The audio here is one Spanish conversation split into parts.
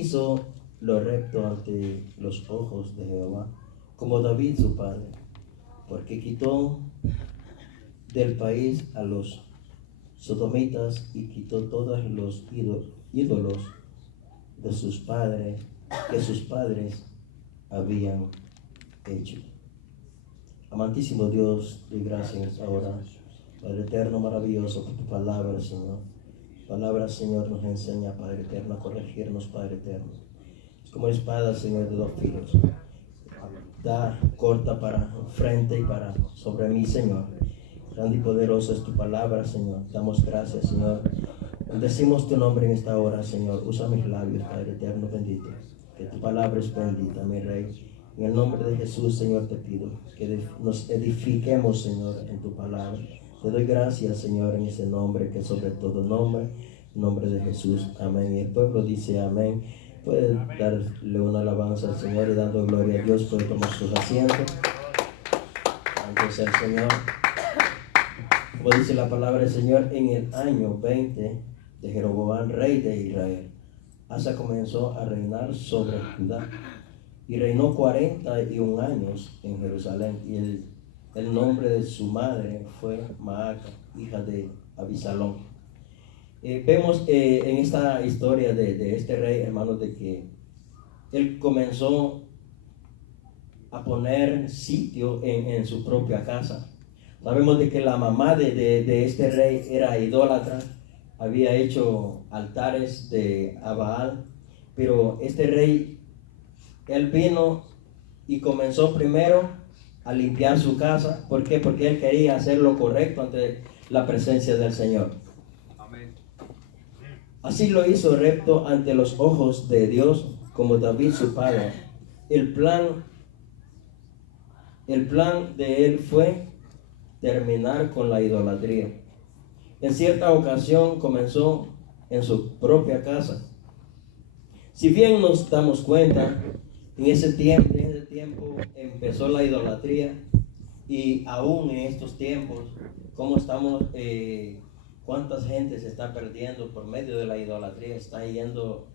hizo lo recto ante los ojos de Jehová, como David su padre, porque quitó del país a los sodomitas y quitó todos los ídolos de sus padres, que sus padres habían hecho. Amantísimo Dios, doy gracias ahora, Padre eterno, maravilloso, por tu palabra, Señor. Palabra, Señor, nos enseña, Padre eterno, a corregirnos, Padre eterno. Es como espada, Señor, de dos filos. Da corta para frente y para sobre mí, Señor. Grande y poderoso es tu palabra, Señor. Damos gracias, Señor. Bendecimos tu nombre en esta hora, Señor. Usa mis labios, Padre eterno, bendito. Que tu palabra es bendita, mi Rey. En el nombre de Jesús, Señor, te pido que nos edifiquemos, Señor, en tu palabra. Te doy gracias, Señor, en ese nombre que sobre todo nombre, en nombre de Jesús. Amén. Y el pueblo dice amén. Puede darle una alabanza al Señor y dando gloria a Dios. Puede tomar sus asientos. Antes el Señor. Como dice la palabra del Señor, en el año 20 de Jeroboam, rey de Israel, Asa comenzó a reinar sobre Judá y reinó 41 años en Jerusalén. Y el nombre de su madre fue Maaca, hija de Abisalón. Vemos en esta historia de este rey, hermanos, de que él comenzó a poner sitio en su propia casa. Sabemos de que la mamá de este rey era idólatra, había hecho altares a Baal, pero este rey, él vino y comenzó primero a limpiar su casa. ¿Por qué? Porque él quería hacer lo correcto ante la presencia del Señor. Amén. Así lo hizo recto ante los ojos de Dios, como David su padre. El plan de él fue terminar con la idolatría. En cierta ocasión comenzó en su propia casa. Si bien nos damos cuenta, en ese tiempo empezó la idolatría, y aún en estos tiempos, cómo estamos, cuánta gente se está perdiendo por medio de la idolatría, está yendo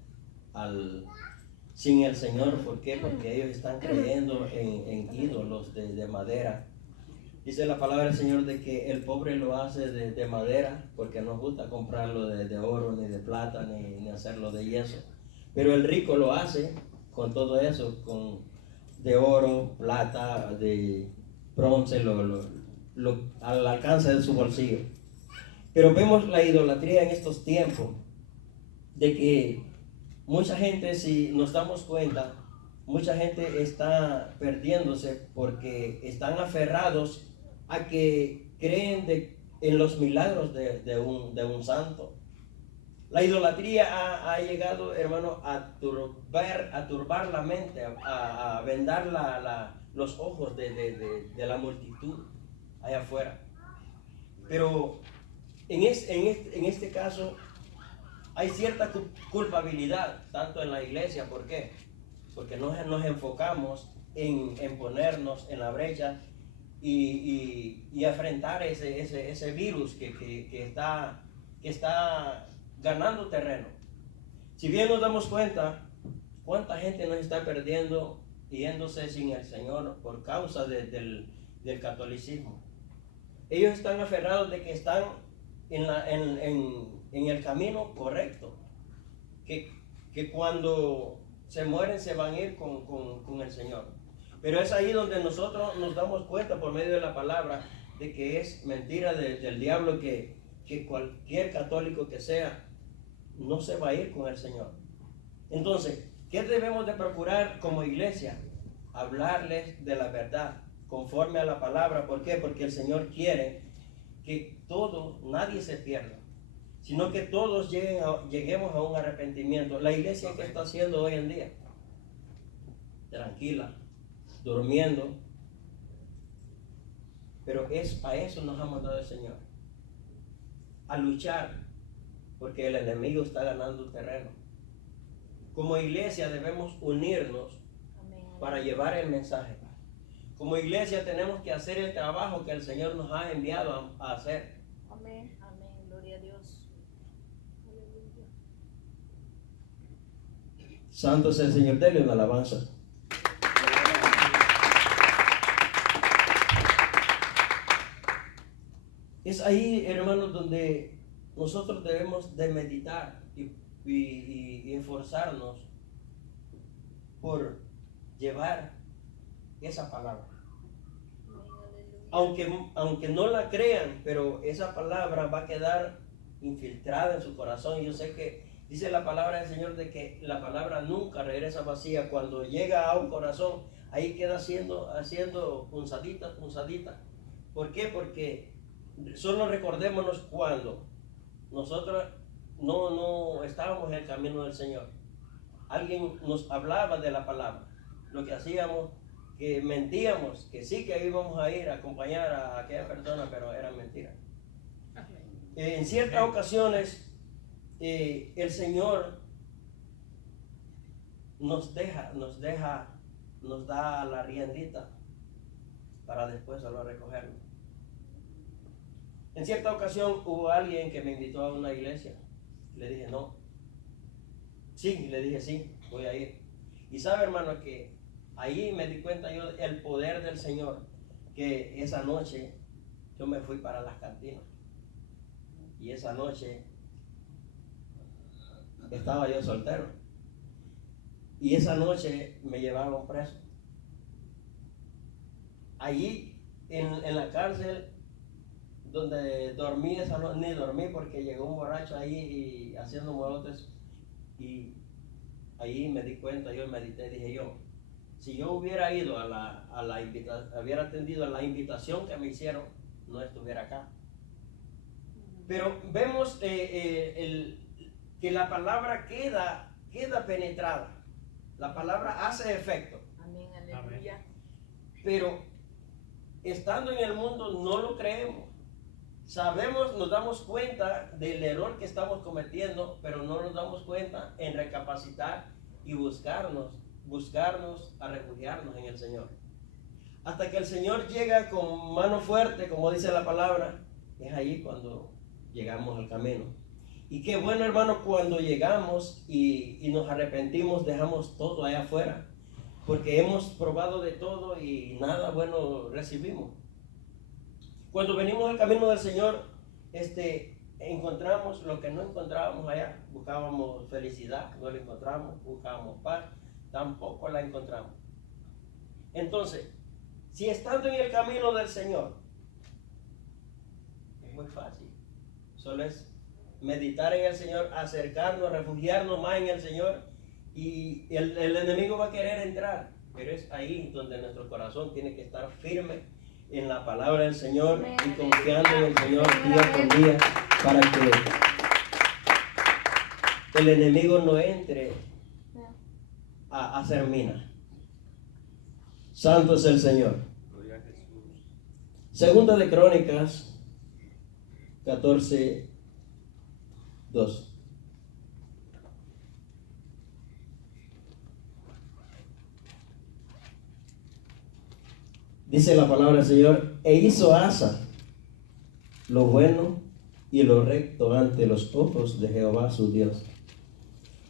sin el Señor. ¿Por qué? Porque ellos están creyendo en ídolos de madera. Dice la palabra del Señor de que el pobre lo hace de madera, porque no gusta comprarlo de oro, ni de plata, ni hacerlo de yeso. Pero el rico lo hace con todo eso, de oro, plata, de bronce, al alcance de su bolsillo. Pero vemos la idolatría en estos tiempos, de que mucha gente, si nos damos cuenta, mucha gente está perdiéndose porque están aferrados a que creen en los milagros de un santo. La idolatría ha llegado, hermano, a turbar la mente, a vendar los ojos de la multitud allá afuera. Pero en este caso hay cierta culpabilidad, tanto en la iglesia. ¿Por qué? Porque nos enfocamos en ponernos en la brecha y enfrentar ese virus que está ganando terreno. Si bien nos damos cuenta, cuánta gente nos está perdiendo, yéndose sin el Señor por causa del catolicismo. Ellos están aferrados de que están en el camino correcto, que cuando se mueren se van a ir con el Señor. Pero es ahí donde nosotros nos damos cuenta por medio de la palabra de que es mentira del diablo, que cualquier católico que sea no se va a ir con el Señor. Entonces, ¿qué debemos de procurar como iglesia? Hablarles de la verdad conforme a la palabra. ¿Por qué? Porque el Señor quiere que nadie se pierda, sino que todos lleguemos a un arrepentimiento. La iglesia, ¿qué está haciendo hoy en día? Tranquila, durmiendo. Pero a eso nos ha mandado el Señor, a luchar, porque el enemigo está ganando terreno. Como iglesia debemos unirnos para llevar el mensaje. Como iglesia tenemos que hacer el trabajo que el Señor nos ha enviado a hacer. Amén, amén, gloria a Dios. Santo es el Señor, denle una alabanza. Es ahí, hermanos, donde nosotros debemos de meditar y esforzarnos por llevar esa palabra. Aunque no la crean, pero esa palabra va a quedar infiltrada en su corazón. Yo sé que dice la palabra del Señor de que la palabra nunca regresa vacía. Cuando llega a un corazón, ahí queda haciendo punzaditas. ¿Por qué? Porque solo recordémonos cuando nosotros no estábamos en el camino del Señor. Alguien nos hablaba de la palabra. Lo que hacíamos, que mentíamos, que sí que íbamos a ir a acompañar a aquella persona, pero era mentira. En ciertas ocasiones, el Señor nos da la riendita para después solo recogernos. En cierta ocasión hubo alguien que me invitó a una iglesia. Le dije no. Sí, le dije sí, voy a ir. Y sabe, hermano, que ahí me di cuenta yo el poder del Señor, que esa noche yo me fui para las cantinas. Y esa noche estaba yo soltero. Y esa noche me llevaron preso. Allí en la cárcel donde dormí esa noche, ni dormí porque llegó un borracho ahí y haciendo molotes. Y ahí me di cuenta, yo medité, dije yo, si yo hubiera ido hubiera atendido a la invitación que me hicieron, no estuviera acá. Pero vemos que la palabra queda penetrada. La palabra hace efecto. Amén, aleluya. Pero estando en el mundo no lo creemos. Sabemos, nos damos cuenta del error que estamos cometiendo, pero no nos damos cuenta en recapacitar y buscarnos a refugiarnos en el Señor. Hasta que el Señor llega con mano fuerte, como dice la palabra, es ahí cuando llegamos al camino. Y qué bueno, hermano, cuando llegamos y nos arrepentimos, dejamos todo allá afuera, porque hemos probado de todo y nada bueno recibimos. Cuando venimos al camino del Señor, encontramos lo que no encontrábamos allá. Buscábamos felicidad, no la encontramos. Buscábamos paz, tampoco la encontramos. Entonces, si estando en el camino del Señor, es muy fácil. Solo es meditar en el Señor, acercarnos, refugiarnos más en el Señor, y el enemigo va a querer entrar, pero es ahí donde nuestro corazón tiene que estar firme en la palabra del Señor y confiando en el Señor día con día, para que el enemigo no entre a hacer mina. Santo es el Señor. Segunda de Crónicas 14:2. Dice la palabra del Señor: e hizo Asa lo bueno y lo recto ante los ojos de Jehová su Dios,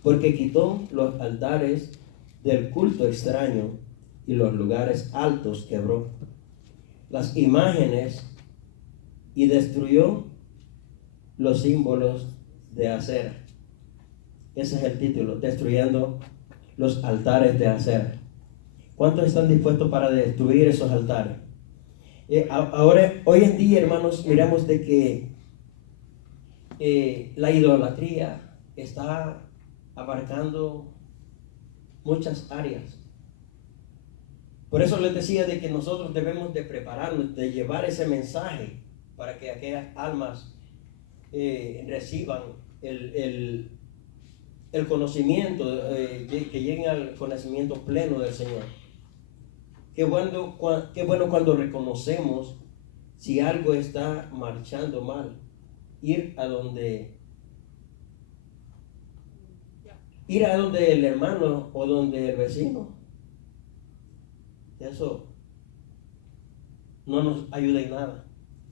porque quitó los altares del culto extraño y los lugares altos quebró, las imágenes, y destruyó los símbolos de Acera. Ese es el título, destruyendo los altares de Acera. ¿Cuántos están dispuestos para destruir esos altares? Ahora, hoy en día, hermanos, miramos de que la idolatría está abarcando muchas áreas. Por eso les decía de que nosotros debemos de prepararnos, de llevar ese mensaje para que aquellas almas reciban el conocimiento, que lleguen al conocimiento pleno del Señor. Qué bueno cuando reconocemos si algo está marchando mal, ir a donde el hermano o donde el vecino. Eso no nos ayuda en nada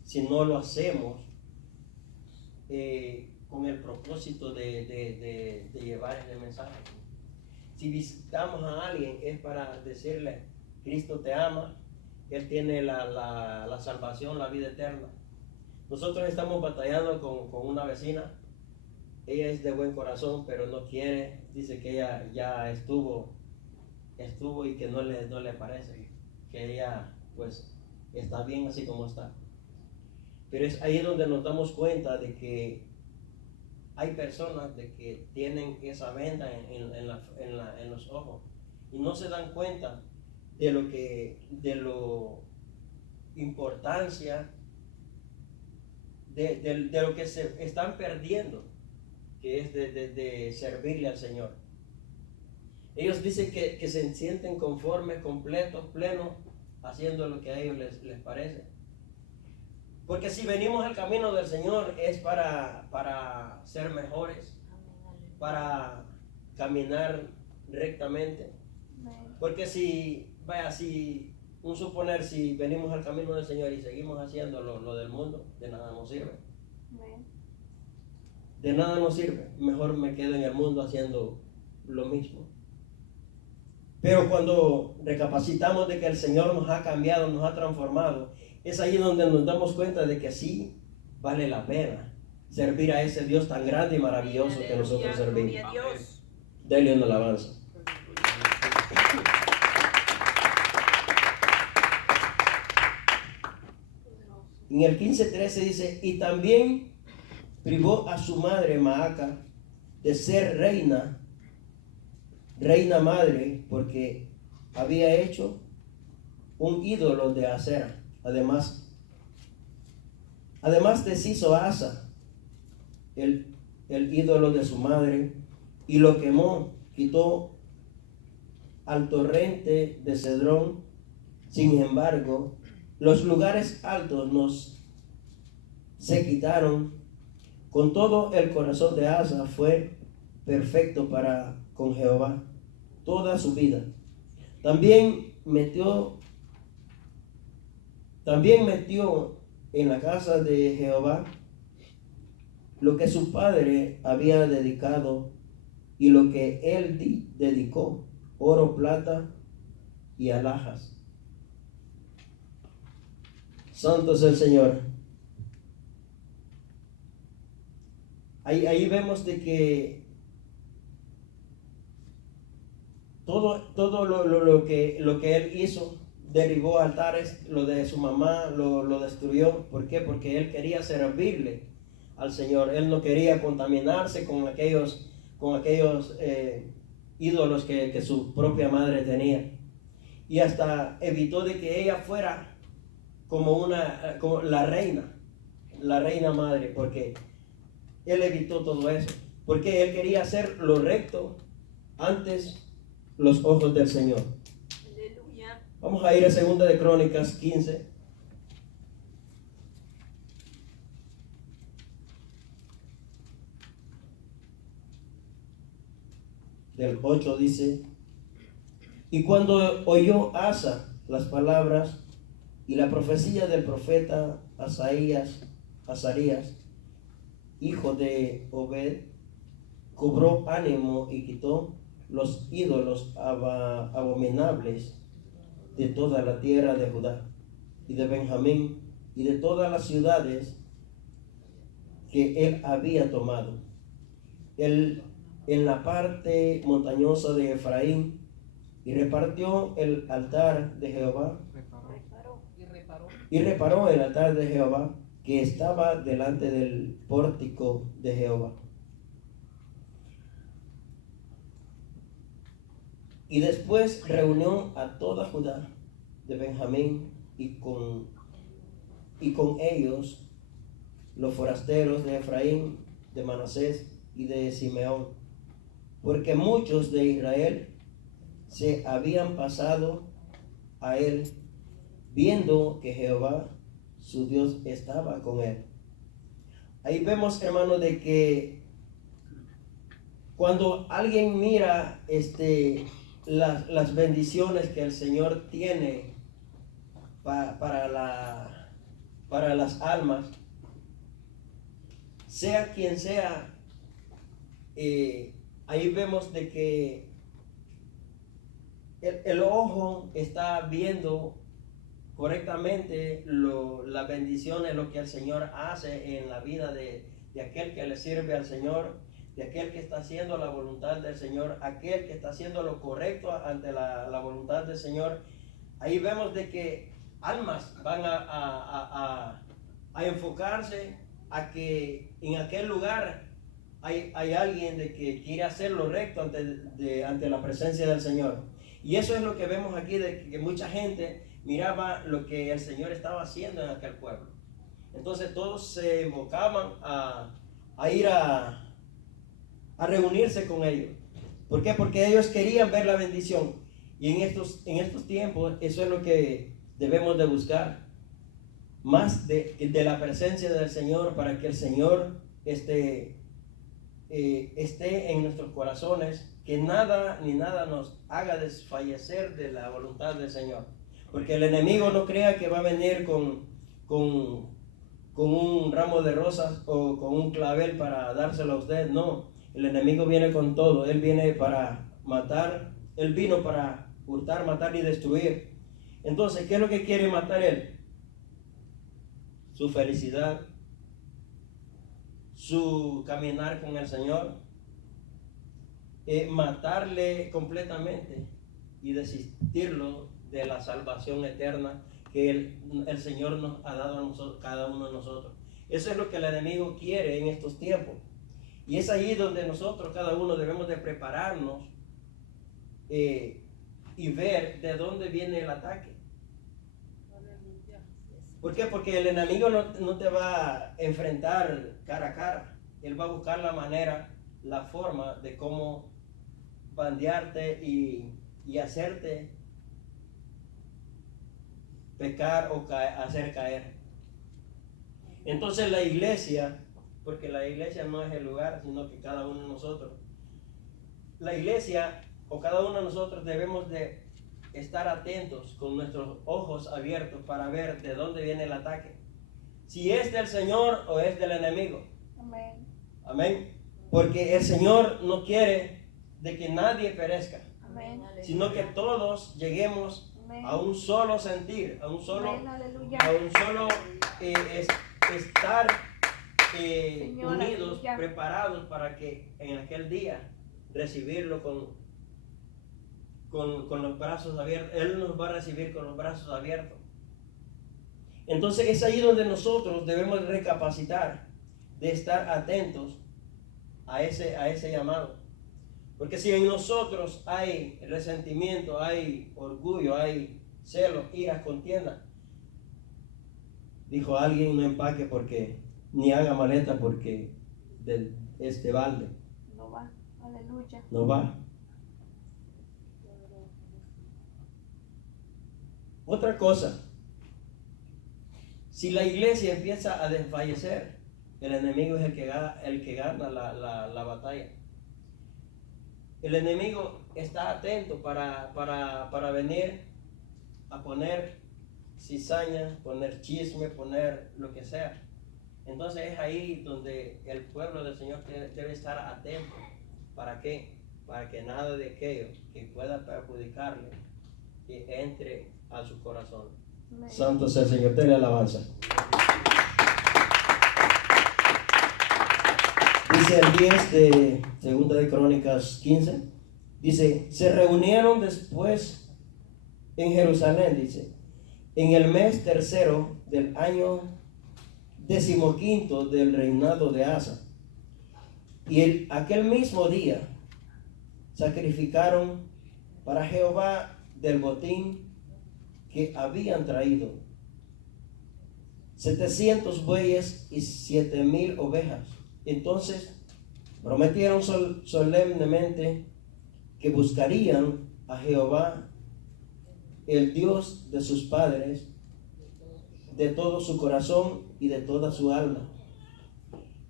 si no lo hacemos con el propósito de llevar ese mensaje. si visitamos a alguien es para decirle, Cristo te ama, Él tiene la salvación, la vida eterna. Nosotros estamos batallando con una vecina. Ella es de buen corazón, pero no quiere, dice que ella ya estuvo y que no le parece, que ella pues está bien así como está. Pero es ahí donde nos damos cuenta de que hay personas de que tienen esa venda en los ojos y no se dan cuenta de lo importancia de lo que se están perdiendo, que es de servirle al Señor. Ellos dicen que se sienten conformes, completos, plenos, haciendo lo que a ellos les parece. Porque si venimos al camino del Señor es para ser mejores, para caminar rectamente. Porque si venimos al camino del Señor y seguimos haciendo lo del mundo, de nada nos sirve. De nada nos sirve. Mejor me quedo en el mundo haciendo lo mismo. Pero cuando recapacitamos de que el Señor nos ha cambiado, nos ha transformado, es ahí donde nos damos cuenta de que sí vale la pena servir a ese Dios tan grande y maravilloso que nosotros servimos. Dele una alabanza. En el 15:13 dice, y también privó a su madre Maaca de ser reina madre, porque había hecho un ídolo de Acera. Además deshizo Asa el ídolo de su madre y lo quemó, quitó al torrente de Cedrón. Sin embargo, los lugares altos se quitaron. Con todo, el corazón de Asa fue perfecto para con Jehová toda su vida. También metió en la casa de Jehová lo que su padre había dedicado y lo que él dedicó, oro, plata y alhajas. Santo es el Señor. Ahí vemos de que todo lo que él hizo, derribó altares, lo de su mamá lo destruyó. ¿Por qué? Porque él quería servirle al Señor. Él no quería contaminarse con aquellos ídolos que su propia madre tenía. Y hasta evitó de que ella fuera como la reina madre, porque él evitó todo eso. Porque él quería hacer lo recto antes los ojos del Señor. Aleluya. Vamos a ir a 2 de Crónicas 15. Del 8 dice, y cuando oyó Asa las palabras y la profecía del profeta Azarías, hijo de Obed, cobró ánimo y quitó los ídolos abominables de toda la tierra de Judá y de Benjamín y de todas las ciudades que él había tomado. Él en la parte montañosa de Efraín, y repartió el altar de Jehová. Y reparó el altar de Jehová que estaba delante del pórtico de Jehová. Y después reunió a toda Judá de Benjamín y con ellos los forasteros de Efraín, de Manasés y de Simeón, porque muchos de Israel se habían pasado a él, viendo que Jehová su Dios estaba con él. Ahí vemos, hermano, de que cuando alguien mira las bendiciones que el Señor tiene para las almas, sea quien sea, ahí vemos de que el ojo está viendo correctamente las bendiciones, lo que el Señor hace en la vida de aquel que le sirve al Señor, de aquel que está haciendo la voluntad del Señor, aquel que está haciendo lo correcto ante la voluntad del Señor. Ahí vemos de que almas van a enfocarse a que en aquel lugar hay alguien de que quiere hacer lo recto ante la presencia del Señor. Y eso es lo que vemos aquí, de que mucha gente miraba lo que el Señor estaba haciendo en aquel pueblo. Entonces todos se invocaban a ir a reunirse con ellos. ¿Por qué? Porque ellos querían ver la bendición. Y en estos tiempos eso es lo que debemos de buscar. Más de la presencia del Señor, para que el Señor esté en nuestros corazones, que nada ni nada nos haga desfallecer de la voluntad del Señor. Porque el enemigo no crea que va a venir con un ramo de rosas o con un clavel para dárselo a usted. No, el enemigo viene con todo. Él viene para matar, él vino para hurtar, matar y destruir. Entonces, ¿qué es lo que quiere matar él? Su felicidad, su caminar con el Señor, matarle completamente y desistirlo de la salvación eterna que el Señor nos ha dado a nosotros, cada uno de nosotros. Eso es lo que el enemigo quiere en estos tiempos. Y es ahí donde nosotros, cada uno, debemos de prepararnos y ver de dónde viene el ataque. ¿Por qué? Porque el enemigo no te va a enfrentar cara a cara. Él va a buscar la manera, la forma de cómo bandearte y hacerte pecar o hacer caer. Entonces la iglesia, porque la iglesia no es el lugar, sino que cada uno de nosotros, la iglesia o cada uno de nosotros debemos de estar atentos con nuestros ojos abiertos para ver de dónde viene el ataque, si es del Señor o es del enemigo. Amén. Amén. Porque el Señor no quiere de que nadie perezca, Amén. sino que todos lleguemos Amén. a un solo sentir, a un solo, Amén. Aleluya. estar Señor, unidos, aleluya. preparados para que en aquel día recibirlo con los brazos abiertos. Él nos va a recibir con los brazos abiertos. Entonces es ahí donde nosotros debemos recapacitar, de estar atentos a ese llamado. Porque si en nosotros hay resentimiento, hay orgullo, hay celos, iras, contienda, dijo alguien, no empaque porque ni haga maleta porque este balde No va. Aleluya. no va. Otra cosa, si la iglesia empieza a desfallecer, el enemigo es el que gana la batalla. El enemigo está atento para venir a poner cizaña, poner chisme, poner lo que sea. Entonces es ahí donde el pueblo del Señor debe estar atento. ¿Para qué? Para que nada de aquello que pueda perjudicarle que entre a su corazón. Amén. Santo sea el Señor. Te le alabanza. Dice el 10 de Segunda de Crónicas 15. Dice, se reunieron después en Jerusalén, dice, en el mes tercero del año 15º del reinado de Asa. Y aquel mismo día sacrificaron para Jehová del botín que habían traído 700 bueyes y 7,000 ovejas. Entonces prometieron solemnemente que buscarían a Jehová, el Dios de sus padres, de todo su corazón y de toda su alma,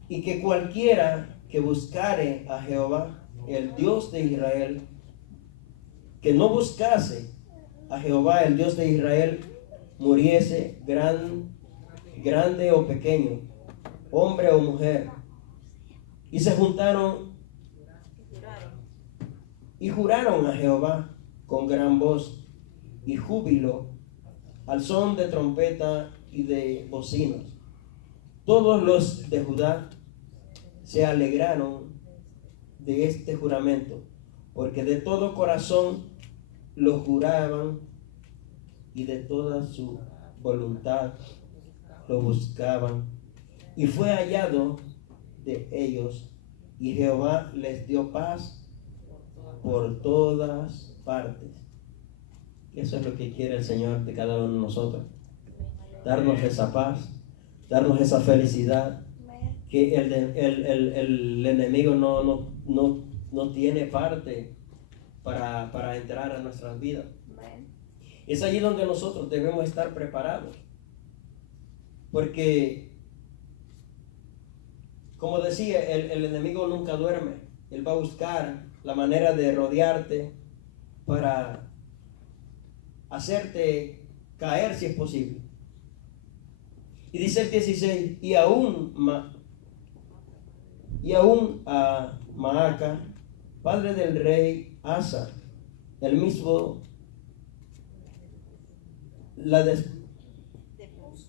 y que cualquiera que buscare a Jehová, el Dios de Israel, que no buscase a Jehová, el Dios de Israel, muriese grande o pequeño, hombre o mujer. Y se juntaron y juraron a Jehová con gran voz y júbilo, al son de trompeta y de bocinas. Todos los de Judá se alegraron de este juramento, porque de todo corazón lo juraban y de toda su voluntad lo buscaban. Y fue hallado de ellos, y Jehová les dio paz por todas partes. Eso es lo que quiere el Señor de cada uno de nosotros. Darnos esa paz, darnos esa felicidad, que el enemigo no tiene parte para entrar a nuestras vidas. Es allí donde nosotros debemos estar preparados, porque como decía, el enemigo nunca duerme. Él va a buscar la manera de rodearte para hacerte caer si es posible. Y dice el 16, y aún a Maaca, padre del rey Asa, el mismo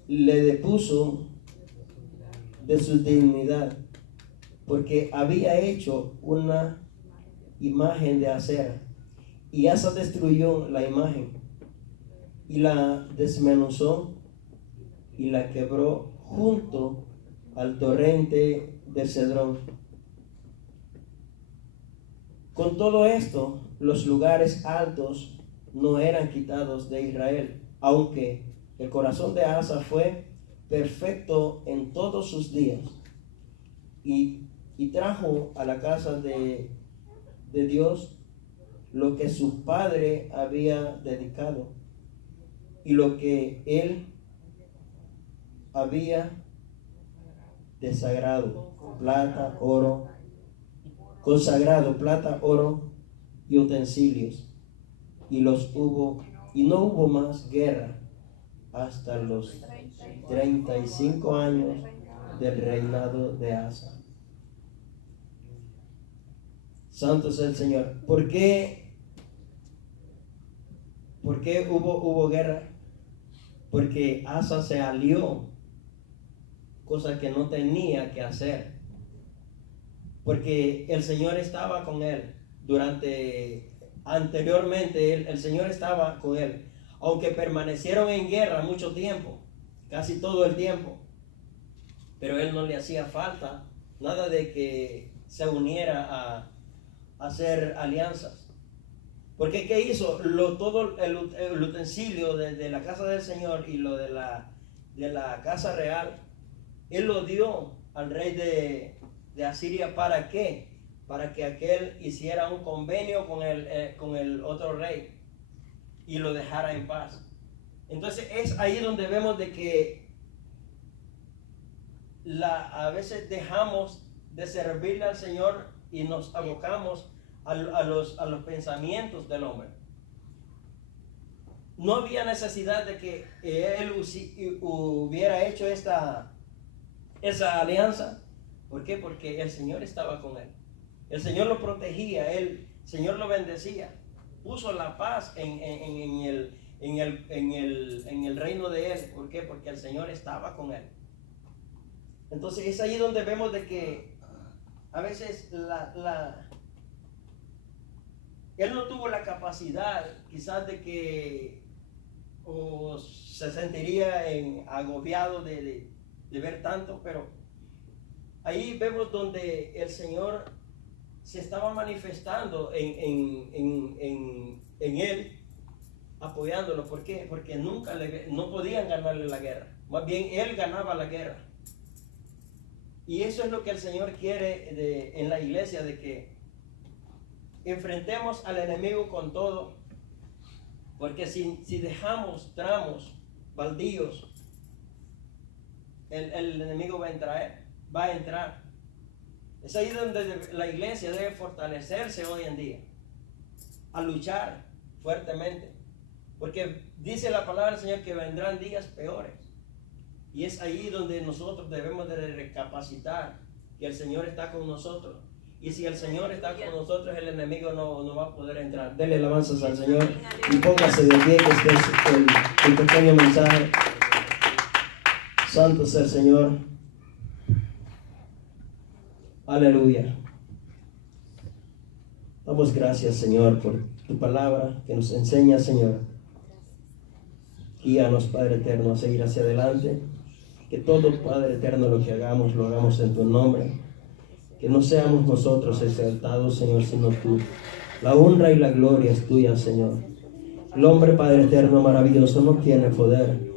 le depuso de su dignidad, porque había hecho una imagen de acera, y Asa destruyó la imagen y la desmenuzó y la quebró junto al torrente de Cedrón. Con todo esto, los lugares altos no eran quitados de Israel, aunque el corazón de Asa fue perfecto en todos sus días, y trajo a la casa de Dios lo que su padre había dedicado y lo que él había desagrado, plata, oro, consagrado, plata, oro y utensilios, y no hubo más guerra hasta los 35 años del reinado de Asa. Santo es el Señor. ¿Por qué hubo guerra? Porque Asa se alió, cosa que no tenía que hacer, porque el Señor estaba con él. Anteriormente el Señor estaba con él, aunque permanecieron en guerra mucho tiempo, casi todo el tiempo, pero él no le hacía falta nada de que se uniera a hacer alianzas. Porque ¿qué hizo? Todo el utensilio de la casa del Señor y lo de la casa real, él lo dio al rey de Asiria. ¿Para qué? Para que aquel hiciera un convenio con el otro rey y lo dejara en paz. Entonces es ahí donde vemos de que a veces dejamos de servirle al Señor y nos abocamos a los pensamientos del hombre. No había necesidad de que él hubiera hecho esa alianza. ¿Por qué? Porque el Señor estaba con él. El Señor lo protegía, el Señor lo bendecía. Puso la paz en el reino de él. ¿Por qué? Porque el Señor estaba con él. Entonces es ahí donde vemos de que a veces él no tuvo la capacidad quizás de que o se sentiría agobiado de ver tanto, pero ahí vemos donde el Señor se estaba manifestando en él, apoyándolo. ¿Por qué? Porque no podían ganarle la guerra, más bien él ganaba la guerra. Y eso es lo que el Señor quiere en la iglesia, de que enfrentemos al enemigo con todo, porque si dejamos tramos baldíos, el enemigo va a entrar. Es ahí donde la iglesia debe fortalecerse hoy en día, a luchar fuertemente, porque dice la palabra del Señor que vendrán días peores. Y es ahí donde nosotros debemos de recapacitar que el Señor está con nosotros Y si el Señor está con nosotros, el enemigo no va a poder entrar. Dele alabanzas al Señor y póngase de pie, que este es el pequeño mensaje. Santo sea el Señor. Aleluya. Damos gracias, Señor, por tu palabra que nos enseña, Señor. Guíanos, Padre eterno, a seguir hacia adelante. Que todo, Padre eterno, lo que hagamos, lo hagamos en tu nombre. Que no seamos nosotros exaltados, Señor, sino tú. La honra y la gloria es tuya, Señor. El hombre, Padre eterno, maravilloso, no tiene poder.